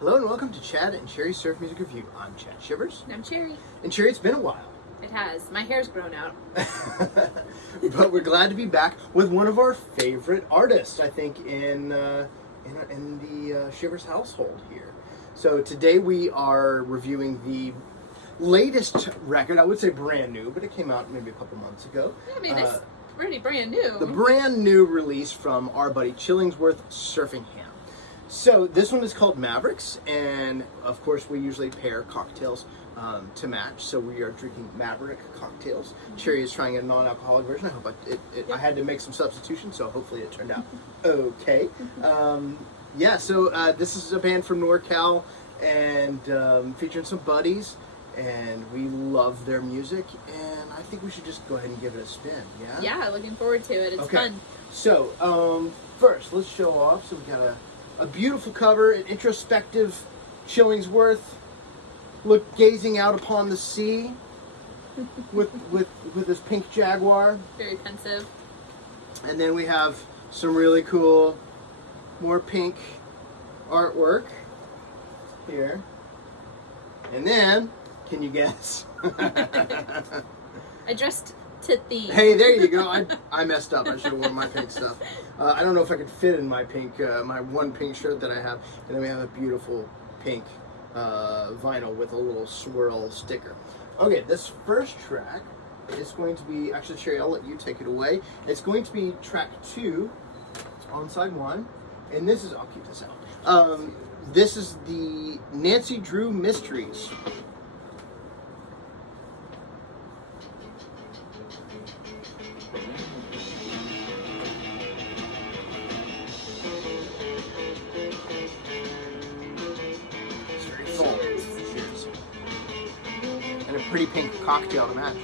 Hello and welcome to Chad and Cherry's Surf Music Review. I'm Chad Shivers. And I'm Cherry. And Cherry, it's been a while. It has. My hair's grown out. But we're glad to be back with one of our favorite artists, I think, in the Shivers household here. So today we are reviewing the latest record. I would say brand new, but it came out maybe a couple months ago. I mean, it's pretty brand new. The brand new release from our buddy Chillingsworth Surfingham. So this one is called Mavericks, and of course we usually pair cocktails to match. So we are drinking Maverick cocktails. Cherry is trying a non-alcoholic version. I hope I had to make some substitutions, so hopefully it turned out okay. Yeah, so this is a band from NorCal, and featuring some buddies, and we love their music, and I think we should just go ahead and give it a spin. Yeah. Yeah, looking forward to it. It's fun. So first, let's show off. So we got a beautiful cover, an introspective Chillingsworth gazing out upon the sea with this pink Jaguar. Very pensive. And then we have some really cool, more pink artwork here. And then, can you guess? I dressed to theme. Hey, there you go. I messed up. I should have worn my pink stuff. I don't know if I could fit in my pink, my one pink shirt that I have. And then we have a beautiful pink vinyl with a little swirl sticker. Okay, this first track is going to be, actually Cherry, I'll let you take it away. It's going to be track 2 on side 1. And this is, I'll keep this out. This is the Nancy Drew Mysteries. Cheers. And a pretty pink cocktail to match.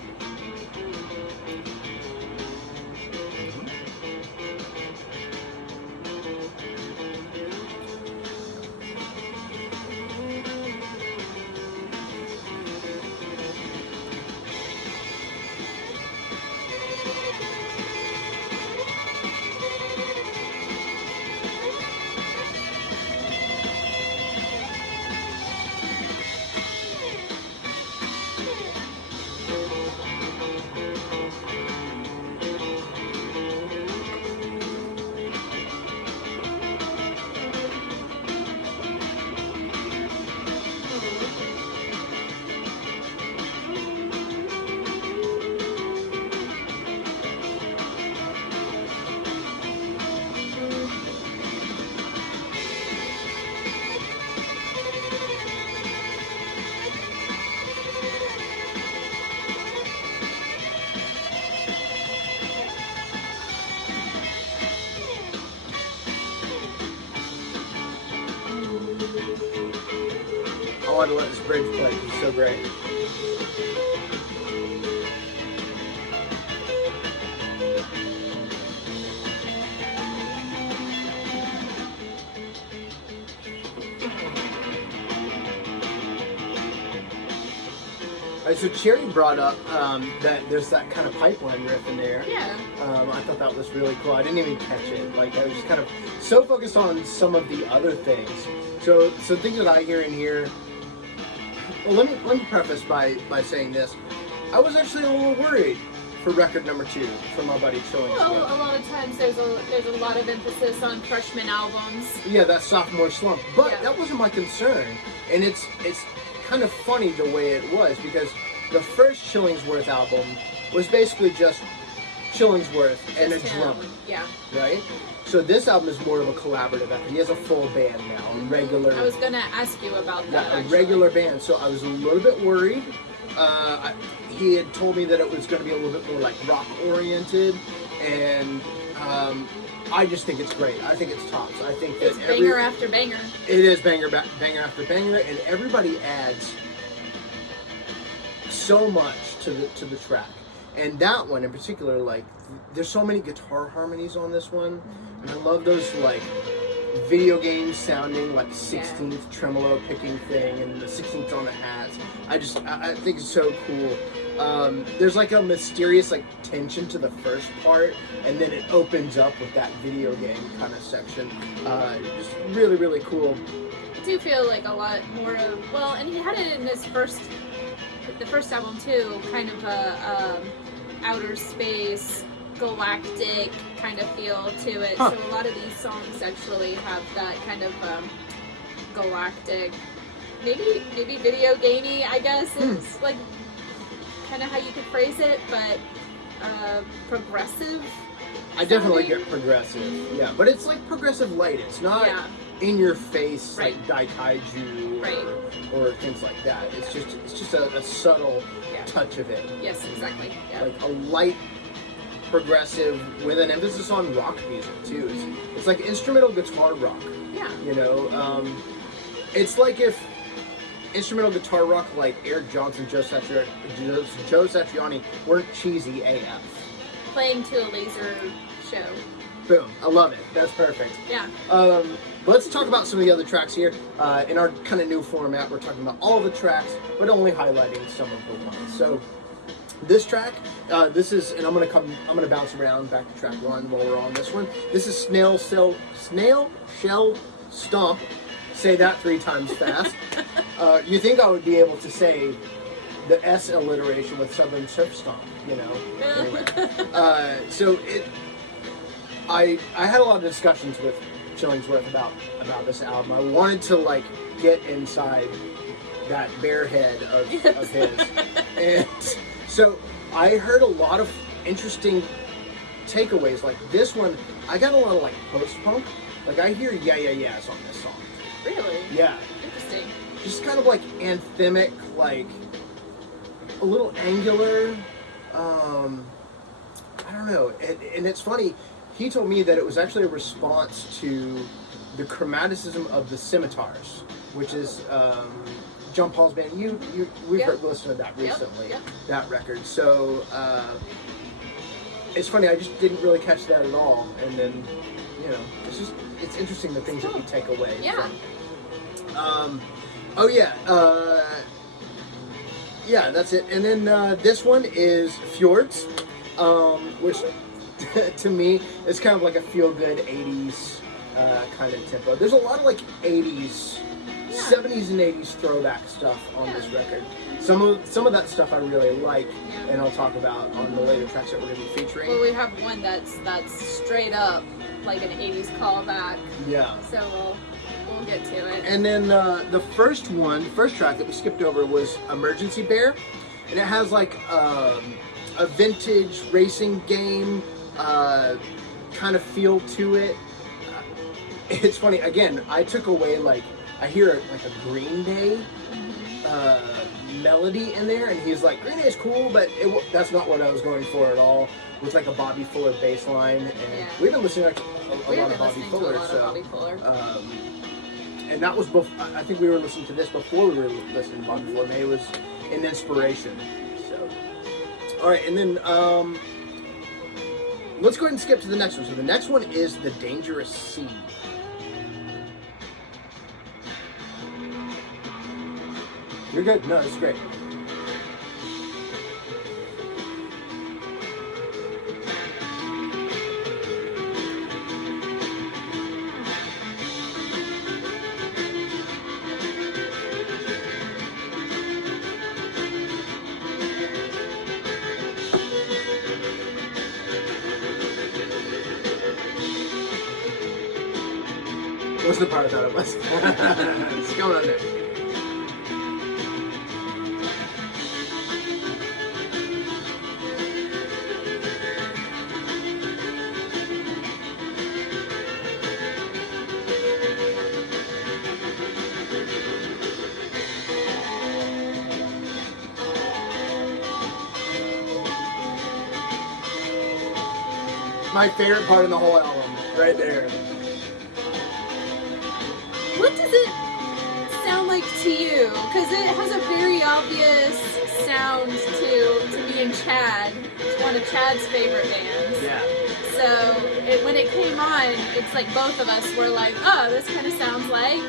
I wanted to let this bridge play. It's so great. Alright, so Cherry brought up that there's that kind of pipeline riff in there. Yeah. I thought that was really cool. I didn't even catch it. Like, I was just kind of so focused on some of the other things. So things that I hear in here. Well, let me preface by saying this. I was actually a little worried for record number 2 from our buddy Chillingsworth. Well, a lot of times there's a lot of emphasis on freshman albums. Yeah, that sophomore slump. But yeah, that wasn't my concern. And it's kind of funny the way it was, because the first Chillingsworth album was basically just Chillingsworth and a drummer. Yeah. Right? So this album is more of a collaborative effort. He has a full band now, a regular. I was gonna ask you about that. Yeah, a regular band. So I was a little bit worried. He had told me that it was going to be a little bit more like rock oriented, and I just think it's great. I think it's tops. I think that it's banger after banger. It is banger after banger, and everybody adds so much to the track. And that one in particular, like, there's so many guitar harmonies on this one, and I love those like video game sounding like 16th tremolo picking thing, and the 16th on the hats. I think it's so cool. There's like a mysterious like tension to the first part, and then it opens up with that video game kind of section. Just really, really cool. I do feel like a lot more of, well, and he had it in his the first album too, kind of a outer space, galactic kind of feel to it. So a lot of these songs actually have that kind of galactic, maybe video gamey, I guess is like kind of how you could phrase it, but progressive. I definitely get progressive, yeah, but it's like progressive light. It's not in your face like Daikaiju or things like that. It's just a subtle touch of it. Yes, exactly. Yeah. Like a light progressive with an emphasis on rock music too. It's like instrumental guitar rock. Yeah. You know, it's like if instrumental guitar rock like Eric Johnson, Joe Satriani weren't cheesy AF. Playing to a laser show. Boom. I love it. That's perfect. Yeah. Let's talk about some of the other tracks here. In our kind of new format, we're talking about all the tracks, but only highlighting some of the ones. So this track, this is, and I'm gonna bounce around back to track 1 while we're on this one. This is Snail Shell Stomp. Say that 3 times fast. You think I would be able to say the S alliteration with Southern Surf Stomp, you know? Anyway. So I had a lot of discussions with Chillingsworth about this album. I wanted to like get inside that bear head of his, and so I heard a lot of interesting takeaways. Like this one, I got a lot of like post-punk. Like I hear yeahs on this song. Really? Yeah. Interesting. Just kind of like anthemic, like a little angular. I don't know. And it's funny. He told me that it was actually a response to the chromaticism of the Scimitars, which is John Paul's band. We've heard listened to that recently, that record. So it's funny. I just didn't really catch that at all. And then, you know, it's interesting the things that you take away. Yeah. Yeah, that's it. And then this one is Fjords, which to me is kind of like a feel-good 80s kind of tempo. There's a lot of like 80s, 70s and 80s throwback stuff on this record. Some of that stuff I really like, and I'll talk about on the later tracks that we're going to be featuring. Well, we have one that's straight up like an 80s callback. Yeah. So we'll get to it. And then the first track that we skipped over was Emergency Bear, and it has like a vintage racing game kind of feel to it. It's funny, again, I took away like, I hear like a Green Day melody in there, and he's like, Green Day is cool, but that's not what I was going for at all. With like a Bobby Fuller bass line, and we've been listening to a lot of Bobby Fuller. And that was I think we were listening to this before we were listening to Bobby Fuller. Maybe it was an inspiration. So, all right, and then let's go ahead and skip to the next one. So the next one is The Dangerous Sea. You're good. No, it's great. What's the part I thought it was? What's going on there? My favorite part in the whole album, right there. What does it sound like to you? Because it has a very obvious sound to me and Chad. It's one of Chad's favorite bands. Yeah. So when it came on, it's like both of us were like, oh, this kind of sounds like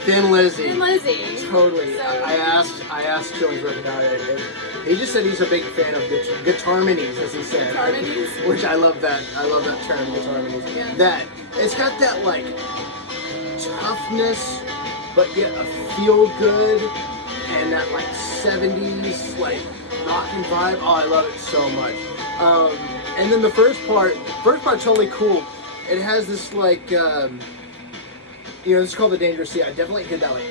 Thin Lizzy. Thin Lizzy. Totally. So, I asked Chillingsworth about it, and he just said he's a big fan of guitar minis, as he said. Guitar minis? Which I love that. I love that term, guitar minis. Yeah. That it's got that like toughness, but yet a feel good, and that like 70s like rocking vibe. Oh, I love it so much. And then the first part's totally cool. It has this like. It's called the Dangerous Sea. I definitely hear that like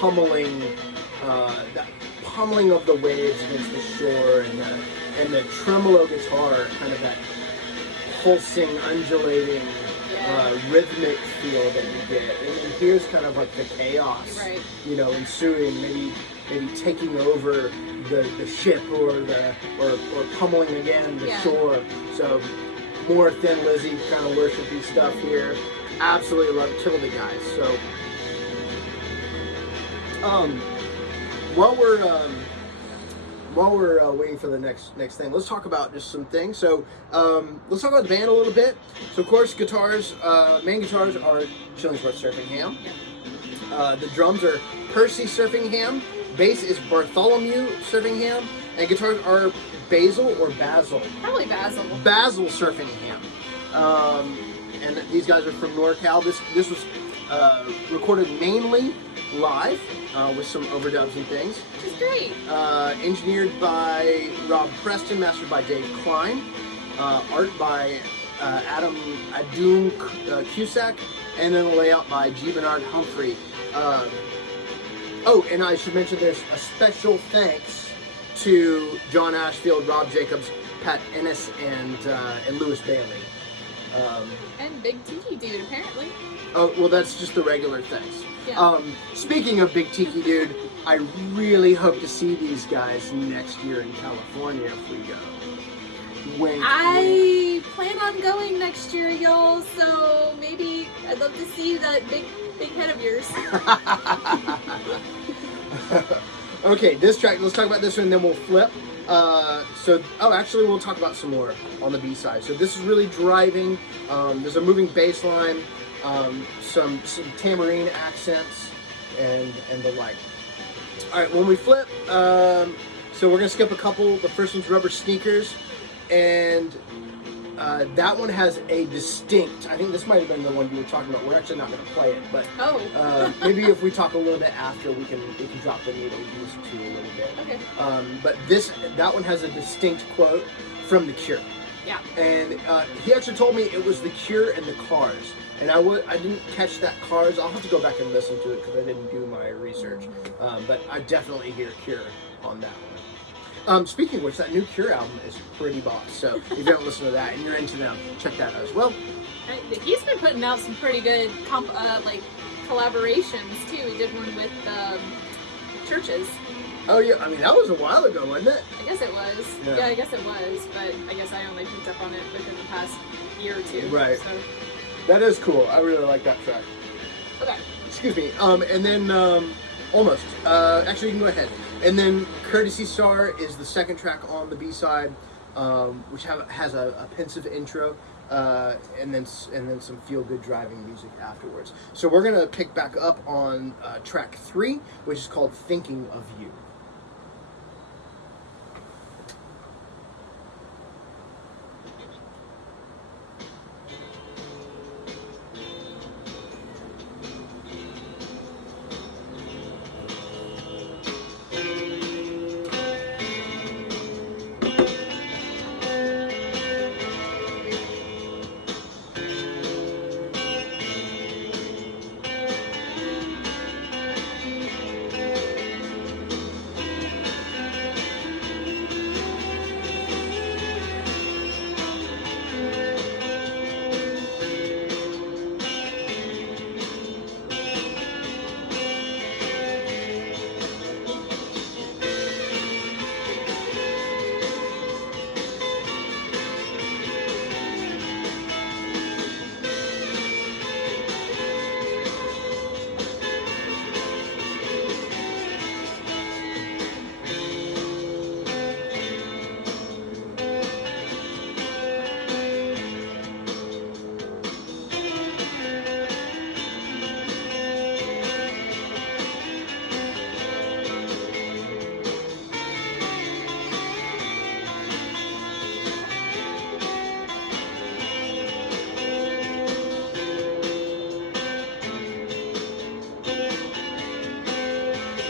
pummeling of the waves against the shore, and the tremolo guitar, kind of that pulsing, undulating, rhythmic feel that you get. And then here's kind of like the chaos, right. Ensuing, maybe taking over the ship or pummeling again the shore. So more Thin Lizzy kind of worshipy stuff here. Absolutely love it. Totally, guys. So, while we're waiting for the next thing, let's talk about just some things. So, let's talk about the band a little bit. So, of course, main guitars are Chillingsworth Surfingham. The drums are Percy Surfingham. Bass is Bartholomew Surfingham, and guitars are Basil. Probably Basil. Basil Surfingham. And these guys are from NorCal. This was recorded mainly live with some overdubs and things. Which is great. Engineered by Rob Preston, mastered by Dave Klein, art by Adam Adun Cusack, and then a layout by G. Bernard Humphrey. And I should mention there's a special thanks to John Ashfield, Rob Jacobs, Pat Ennis, and Lewis Bailey. And Big Tiki Dude, apparently. Oh, well, that's just the regular things. Yeah. Speaking of Big Tiki Dude, I really hope to see these guys next year in California if we go. I plan on going next year, y'all, so maybe I'd love to see that big head of yours. Okay, this track, let's talk about this one and then we'll flip. Actually, we'll talk about some more on the B side. So this is really driving. There's a moving bass line, some tambourine accents, and the like. All right, when we flip, so we're gonna skip a couple. The first one's Rubber Sneakers, and that one has a distinct. I think this might have been the one you were talking about. We're actually not gonna play it, but maybe if we talk a little bit after, we can drop the needle use to a little bit. Okay. But that one has a distinct quote from The Cure. Yeah. And he actually told me it was The Cure and the Cars. And I didn't catch that Cars. I'll have to go back and listen to it because I didn't do my research. But I definitely hear Cure on that one. Speaking of which, that new Cure album is pretty boss. So if you haven't listened to that and you're into them, check that out as well. He's been putting out some pretty good collaborations too. He did one with churches. Oh yeah, I mean that was a while ago, wasn't it? I guess it was. Yeah, I guess it was. But I guess I only picked up on it within the past year or two. Right. So. That is cool. I really like that track. Okay. Excuse me. And then almost. Actually, you can go ahead. And then Courtesy Star is the second track on the B side, which has a pensive intro, and then some feel good driving music afterwards. So we're gonna pick back up on track 3, which is called "Thinking of You."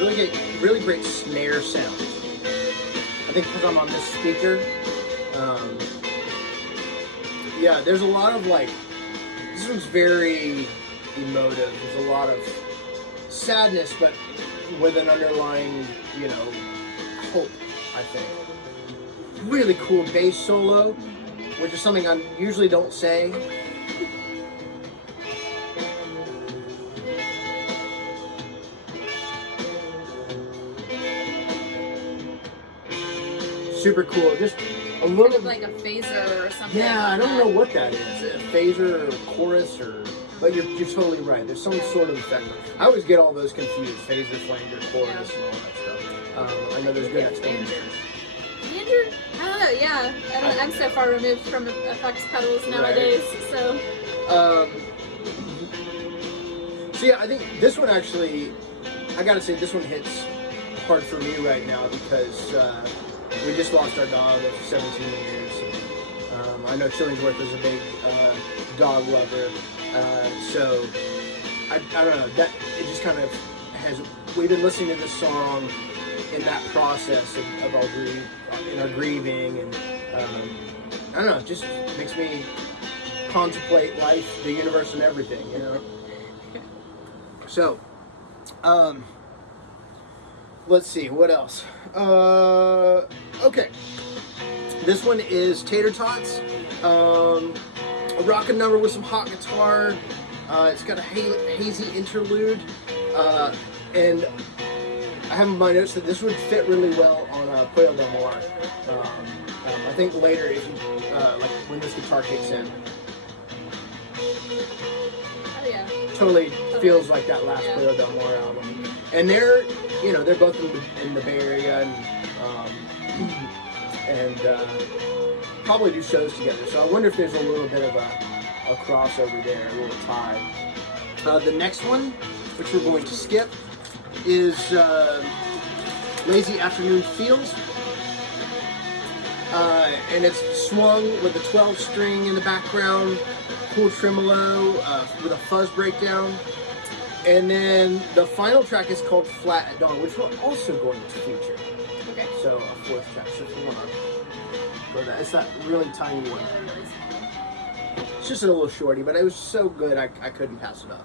really great snare sounds. I think because I'm on this speaker, yeah, there's a lot of like, this one's very emotive. There's a lot of sadness, but with an underlying, you know, hope, I think. Really cool bass solo, which is something I usually don't say. Super cool. Just a little Kind of like a phaser or something. Yeah, I don't know what that is. A phaser or a chorus or. But you're totally right. There's some sort of effect. I always get all those confused. Phaser, flanger, chorus, and all that stuff. I know there's good explanations. Flanger? I don't know. Yeah, I'm so far removed from effects pedals nowadays. Right. So yeah, I think this one actually, I gotta say, this one hits hard for me right now because we just lost our dog of 17 years. I know Chillingsworth is a big dog lover, so I don't know, that it just kind of has. We've been listening to this song in that process of our grieving, and I don't know, it just makes me contemplate life, the universe, and everything, you know. So, let's see, what else? Okay. This one is Tater Tots. A rockin' number with some hot guitar. It's got a hazy interlude. And I have in my notes that this would fit really well on Puello del Mar. I think later, if you, like when this guitar kicks in. oh yeah. Totally feels like that last Puello del Mar album. And they're both in the Bay Area and probably do shows together. So I wonder if there's a little bit of a crossover there, a little tie. The next one, which we're going to skip, is Lazy Afternoon Feels. And it's swung with a 12-string in the background, cool tremolo with a fuzz breakdown. And then the final track is called Flat at Dawn, which we're also going to feature. Okay. So a fourth track. So if you want to go that, it's that really tiny one. Yeah, they're really small. It's just a little shorty, but it was so good I couldn't pass it up.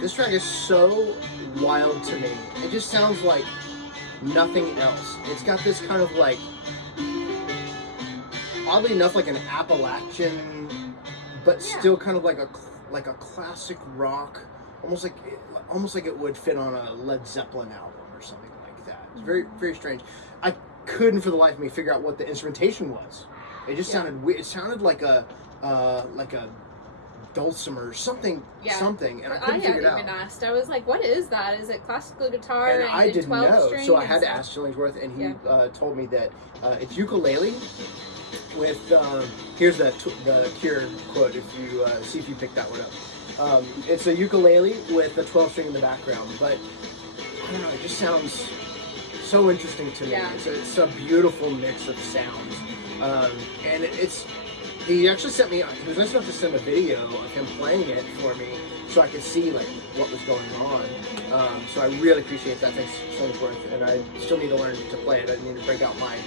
This track is so wild to me. It just sounds like nothing else. It's got this kind of like, oddly enough, like an Appalachian, but still kind of like a classic rock, almost like it would fit on a Led Zeppelin album or something like that. It's very, very strange. I couldn't for the life of me figure out what the instrumentation was. It just sounded weird. It sounded like a dulcimer or something, and I couldn't figure it out. I hadn't even asked. I was like, what is that? Is it classical guitar? And I didn't know, so I had to stuff? ask Chillingsworth, and he told me that it's ukulele with, here's the Cure quote, if you see if you pick that one up. It's a ukulele with a 12-string in the background, but I don't know, it just sounds so interesting to me. Yeah. It's a beautiful mix of sounds, and he actually sent me, he was nice enough to send a video of him playing it for me so I could see like what was going on. So I really appreciate that. Thanks, Chillingsworth. And I still need to learn to play it. I need to break out my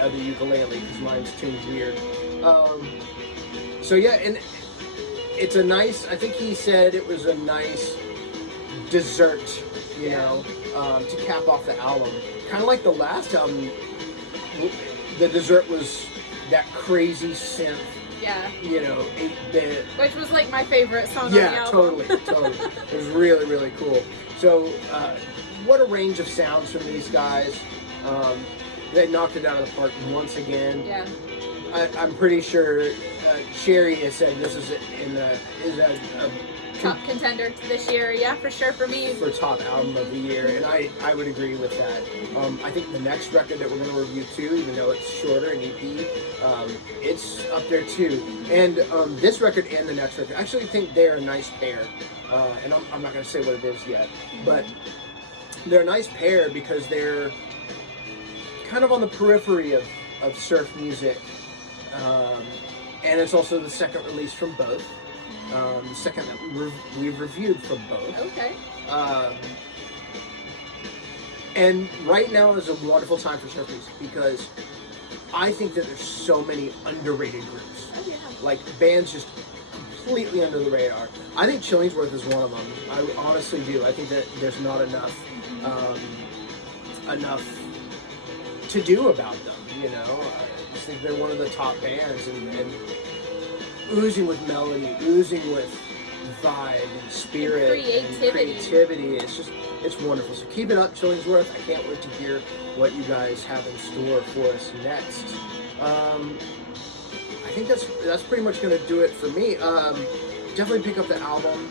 other ukulele because mine's tuned weird. So yeah, and it's a nice, I think he said it was a nice dessert you know, to cap off the album. Kind of like the last album, the dessert was that crazy synth, Yeah. you know, 8-bit. Which was like my favorite song on the Yeah, album. totally. It was really, really cool. So, what a range of sounds from these guys. They knocked it out of the park once again. Yeah. I'm pretty sure Cherry has said this is a Top contender this year, yeah, for sure for me. for top album of the year, and I would agree with that. I think the next record that we're going to review too, even though it's shorter, an EP, it's up there too. And this record and the next record, I actually think they're a nice pair. And I'm not going to say what it is yet, but they're a nice pair because they're kind of on the periphery of surf music. And it's also the second release from both. The second that we've reviewed from both. Okay. And right now is a wonderful time for surf music because I think that there's so many underrated groups. Oh yeah. Like bands just completely under the radar. I think Chillingsworth is one of them. I honestly do. I think that there's not enough to do about them. You know, I just think they're one of the top bands and oozing with melody, oozing with vibe and spirit and creativity. It's wonderful. So keep it up, Chillingsworth. I can't wait to hear what you guys have in store for us next. I think that's pretty much going to do it for me. Definitely pick up the album.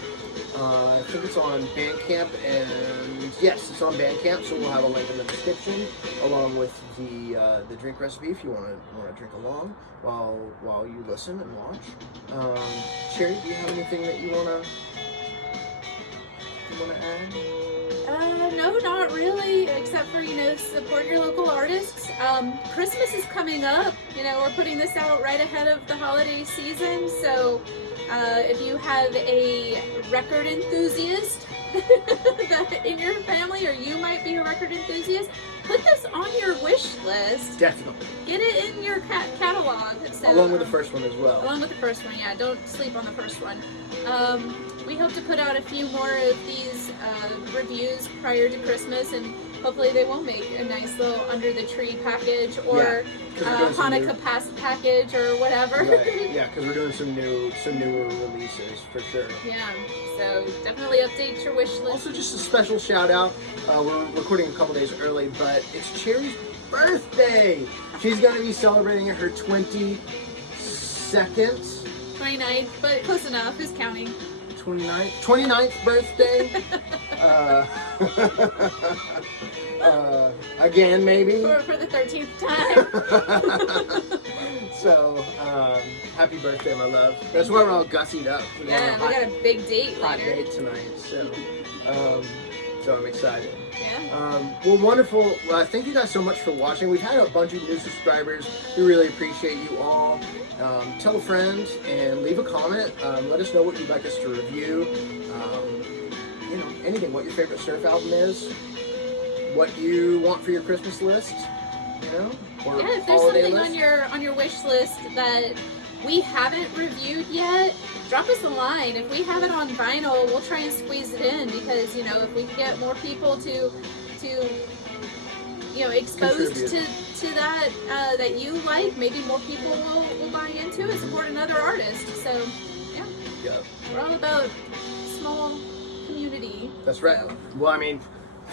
I think it's on Bandcamp, and yes, it's on Bandcamp. So we'll have a link in the description, along with the drink recipe if you want to drink along while you listen and watch. Sherry, do you have anything that you wanna add? No, not really, except for, support your local artists. Christmas is coming up. We're putting this out right ahead of the holiday season, so if you have a record enthusiast in your family, or you might be a record enthusiast, put this on your wish list. Definitely. Get it in your catalog. So, along with the first one as well. Along with the first one, yeah. Don't sleep on the first one. We hope to put out a few more of these reviews prior to Christmas, and hopefully they will make a nice little under the tree package or Hanukkah package or whatever. Right. Yeah, because we're doing some newer releases for sure. Yeah, so definitely update your wish list. Also, just a special shout out. We're recording a couple days early, but it's Cherry's birthday. She's going to be celebrating her 22nd, 29th, but close enough. Who's counting? 29th birthday. Again, maybe. For the 13th time. So, happy birthday, my love. That's why we're all gussied up. We got a big date hot later. date tonight, so I'm excited. Yeah. Well, wonderful. Thank you guys so much for watching. We've had a bunch of new subscribers. We really appreciate you all. Tell a friend and leave a comment. Let us know what you'd like us to review. Anything. What your favorite surf album is. What you want for your Christmas list. Or if there's something on your wish list that we haven't reviewed yet, drop us a line. If we have it on vinyl, we'll try and squeeze it in, because if we can get more people to exposed to that that you like, maybe more people will buy into and support another artist. So yeah. We're all about small community. That's right. So. Well, I mean,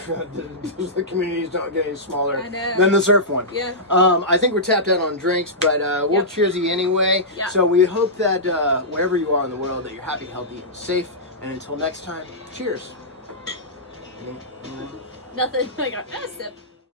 the community's not getting smaller than the surf one. Yeah. I think we're tapped out on drinks, but we'll cheers you anyway. Yeah. So we hope that wherever you are in the world, that you're happy, healthy, and safe. And until next time, cheers. Nothing. I got a sip.